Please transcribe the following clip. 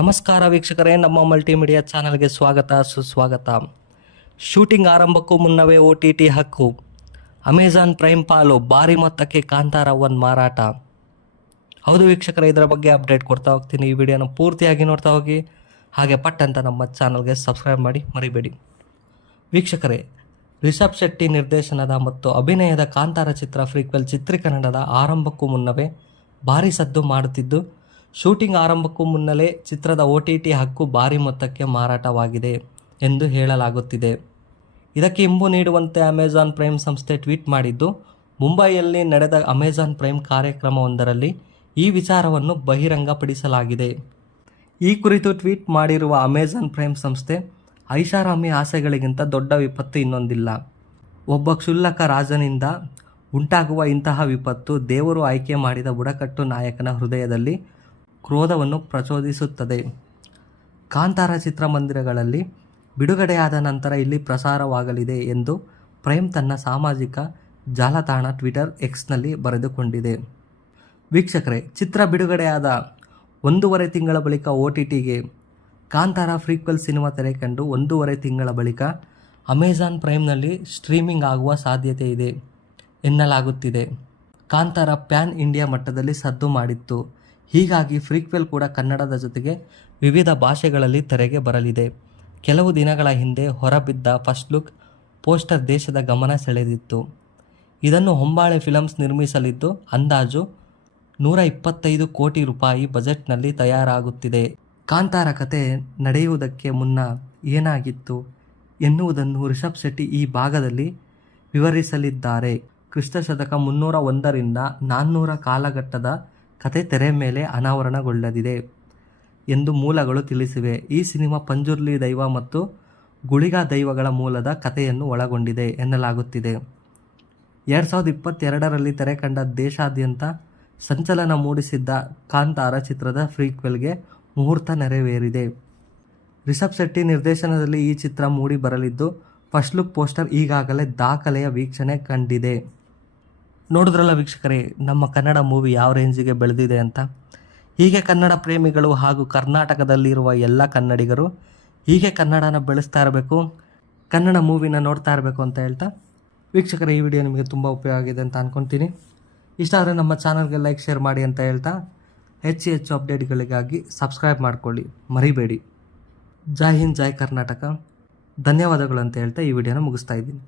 ನಮಸ್ಕಾರ ವೀಕ್ಷಕರೇ, ನಮ್ಮ ಮಲ್ಟಿಮೀಡಿಯಾ ಚಾನಲ್ಗೆ ಸ್ವಾಗತ ಸುಸ್ವಾಗತ. ಶೂಟಿಂಗ್ ಆರಂಭಕ್ಕೂ ಮುನ್ನವೇ OTT ಹಕ್ಕು, ಅಮೆಜಾನ್ ಪ್ರೈಮ್ ಪಾಲು, ಭಾರಿ ಮೊತ್ತಕ್ಕೆ ಕಾಂತಾರ 1 ಮಾರಾಟ. ಹೌದು ವೀಕ್ಷಕರೇ, ಇದರ ಬಗ್ಗೆ ಅಪ್ಡೇಟ್ ಕೊಡ್ತಾ ಹೋಗ್ತೀನಿ. ಈ ವಿಡಿಯೋನ ಪೂರ್ತಿಯಾಗಿ ನೋಡ್ತಾ ಹೋಗಿ, ಹಾಗೆ ಪಟ್ ಅಂತ ನಮ್ಮ ಚಾನಲ್ಗೆ ಸಬ್ಸ್ಕ್ರೈಬ್ ಮಾಡಿ ಮರಿಬೇಡಿ. ವೀಕ್ಷಕರೇ, ರಿಷಬ್ ಶೆಟ್ಟಿ ನಿರ್ದೇಶನದ ಮತ್ತು ಅಭಿನಯದ ಕಾಂತಾರ ಚಿತ್ರ ಪ್ರೀಕ್ವೆಲ್ ಚಿತ್ರೀಕರಣದ ಆರಂಭಕ್ಕೂ ಮುನ್ನವೇ ಭಾರಿ ಸದ್ದು ಮಾಡುತ್ತಿದ್ದು, ಶೂಟಿಂಗ್ ಆರಂಭಕ್ಕೂ ಮುನ್ನಲೇ ಚಿತ್ರದ OTT ಹಕ್ಕು ಭಾರಿ ಮೊತ್ತಕ್ಕೆ ಮಾರಾಟವಾಗಿದೆ ಎಂದು ಹೇಳಲಾಗುತ್ತಿದೆ. ಇದಕ್ಕೆ ಇಂಬು ನೀಡುವಂತೆ ಅಮೆಜಾನ್ ಪ್ರೈಮ್ ಸಂಸ್ಥೆ ಟ್ವೀಟ್ ಮಾಡಿದ್ದು, ಮುಂಬೈಯಲ್ಲಿ ನಡೆದ ಅಮೆಜಾನ್ ಪ್ರೈಮ್ ಕಾರ್ಯಕ್ರಮವೊಂದರಲ್ಲಿ ಈ ವಿಚಾರವನ್ನು ಬಹಿರಂಗಪಡಿಸಲಾಗಿದೆ. ಈ ಕುರಿತು ಟ್ವೀಟ್ ಮಾಡಿರುವ ಅಮೆಜಾನ್ ಪ್ರೈಮ್ ಸಂಸ್ಥೆ, ಐಷಾರಾಮಿ ಆಸೆಗಳಿಗಿಂತ ದೊಡ್ಡ ವಿಪತ್ತು ಇನ್ನೊಂದಿಲ್ಲ. ಒಬ್ಬ ಕ್ಷುಲ್ಲಕ ರಾಜನಿಂದ ಉಂಟಾಗುವ ಇಂತಹ ವಿಪತ್ತು ದೇವರು ಆಯ್ಕೆ ಮಾಡಿದ ಬುಡಕಟ್ಟು ನಾಯಕನ ಹೃದಯದಲ್ಲಿ ಕ್ರೋಧವನ್ನು ಪ್ರಚೋದಿಸುತ್ತದೆ. ಕಾಂತಾರ ಚಿತ್ರಮಂದಿರಗಳಲ್ಲಿ ಬಿಡುಗಡೆಯಾದ ನಂತರ ಇಲ್ಲಿ ಪ್ರಸಾರವಾಗಲಿದೆ ಎಂದು ಪ್ರೈಮ್ ತನ್ನ ಸಾಮಾಜಿಕ ಜಾಲತಾಣ ಟ್ವಿಟರ್ ಎಕ್ಸ್ನಲ್ಲಿ ಬರೆದುಕೊಂಡಿದೆ. ವೀಕ್ಷಕರೇ, ಚಿತ್ರ ಬಿಡುಗಡೆಯಾದ 1.5 ತಿಂಗಳ ಬಳಿಕ OTTಗೆ ಕಾಂತಾರ ಪ್ರೀಕ್ವೆಲ್ ಸಿನಿಮಾ ತೆರೆ ಕಂಡು 1.5 ತಿಂಗಳ ಬಳಿಕ ಅಮೆಜಾನ್ ಪ್ರೈಮ್ನಲ್ಲಿ ಸ್ಟ್ರೀಮಿಂಗ್ ಆಗುವ ಸಾಧ್ಯತೆ ಇದೆ ಎನ್ನಲಾಗುತ್ತಿದೆ. ಕಾಂತಾರ ಪ್ಯಾನ್ ಇಂಡಿಯಾ ಮಟ್ಟದಲ್ಲಿ ಸದ್ದು ಮಾಡಿತ್ತು. ಹೀಗಾಗಿ ಪ್ರೀಕ್ವೆಲ್ ಕೂಡ ಕನ್ನಡದ ಜೊತೆಗೆ ವಿವಿಧ ಭಾಷೆಗಳಲ್ಲಿ ತೆರೆಗೆ ಬರಲಿದೆ. ಕೆಲವು ದಿನಗಳ ಹಿಂದೆ ಹೊರಬಿದ್ದ ಫಸ್ಟ್ ಲುಕ್ ಪೋಸ್ಟರ್ ದೇಶದ ಗಮನ ಸೆಳೆದಿತ್ತು. ಇದನ್ನು ಹೊಂಬಾಳೆ ಫಿಲಮ್ಸ್ ನಿರ್ಮಿಸಲಿದ್ದು, ಅಂದಾಜು 125 ಕೋಟಿ ರೂಪಾಯಿ ಬಜೆಟ್ನಲ್ಲಿ ತಯಾರಾಗುತ್ತಿದೆ. ಕಾಂತಾರ ಕತೆ ನಡೆಯುವುದಕ್ಕೆ ಮುನ್ನ ಏನಾಗಿತ್ತು ಎನ್ನುವುದನ್ನು ರಿಷಬ್ ಶೆಟ್ಟಿ ಈ ಭಾಗದಲ್ಲಿ ವಿವರಿಸಲಿದ್ದಾರೆ. ಕ್ರಿಸ್ತಶಕ 301ರಿಂದ 400 ಕಾಲಘಟ್ಟದ ಕತೆ ತೆರೆ ಮೇಲೆ ಅನಾವರಣಗೊಳ್ಳಲಿದೆ ಎಂದು ಮೂಲಗಳು ತಿಳಿಸಿವೆ. ಈ ಸಿನಿಮಾ ಪಂಜುರ್ಲಿ ದೈವ ಮತ್ತು ಗುಳಿಗ ದೈವಗಳ ಮೂಲದ ಕಥೆಯನ್ನು ಒಳಗೊಂಡಿದೆ ಎನ್ನಲಾಗುತ್ತಿದೆ. 2022ರಲ್ಲಿ ತೆರೆ ಕಂಡ ದೇಶಾದ್ಯಂತ ಸಂಚಲನ ಮೂಡಿಸಿದ್ದ ಕಾಂತಾರ ಚಿತ್ರದ ಪ್ರೀಕ್ವೆಲ್ಗೆ ಮುಹೂರ್ತ ನೆರವೇರಿದೆ. ರಿಷಬ್ ಶೆಟ್ಟಿ ನಿರ್ದೇಶನದಲ್ಲಿ ಈ ಚಿತ್ರ ಮೂಡಿ ಬರಲಿದ್ದು, ಫಸ್ಟ್ ಲುಕ್ ಪೋಸ್ಟರ್ ಈಗಾಗಲೇ ದಾಖಲೆಯ ವೀಕ್ಷಣೆ ಕಂಡಿದೆ. ನೋಡಿದ್ರಲ್ಲ ವೀಕ್ಷಕರೇ, ನಮ್ಮ ಕನ್ನಡ ಮೂವಿ ಯಾವ ರೇಂಜಿಗೆ ಬೆಳೆದಿದೆ ಅಂತ. ಹೀಗೆ ಕನ್ನಡ ಪ್ರೇಮಿಗಳು ಹಾಗೂ ಕರ್ನಾಟಕದಲ್ಲಿರುವ ಎಲ್ಲ ಕನ್ನಡಿಗರು ಹೀಗೆ ಕನ್ನಡನ ಬೆಳೆಸ್ತಾ ಇರಬೇಕು, ಕನ್ನಡ ಮೂವಿನ ನೋಡ್ತಾ ಇರಬೇಕು ಅಂತ ಹೇಳ್ತಾ, ವೀಕ್ಷಕರೇ, ಈ ವಿಡಿಯೋ ನಿಮಗೆ ತುಂಬ ಉಪಯೋಗ ಆಗಿದೆ ಅಂತ ಅಂದ್ಕೊತೀನಿ. ಇಷ್ಟ ಆದರೆ ನಮ್ಮ ಚಾನಲ್ಗೆ ಲೈಕ್ ಶೇರ್ ಮಾಡಿ ಅಂತ ಹೇಳ್ತಾ, ಹೆಚ್ಚು ಅಪ್ಡೇಟ್ಗಳಿಗಾಗಿ ಸಬ್ಸ್ಕ್ರೈಬ್ ಮಾಡ್ಕೊಳ್ಳಿ ಮರಿಬೇಡಿ. ಜೈ ಹಿಂದ್, ಜೈ ಕರ್ನಾಟಕ. ಧನ್ಯವಾದಗಳು ಅಂತ ಹೇಳ್ತಾ ಈ ವಿಡಿಯೋನ ಮುಗಿಸ್ತಾ ಇದ್ದೀನಿ.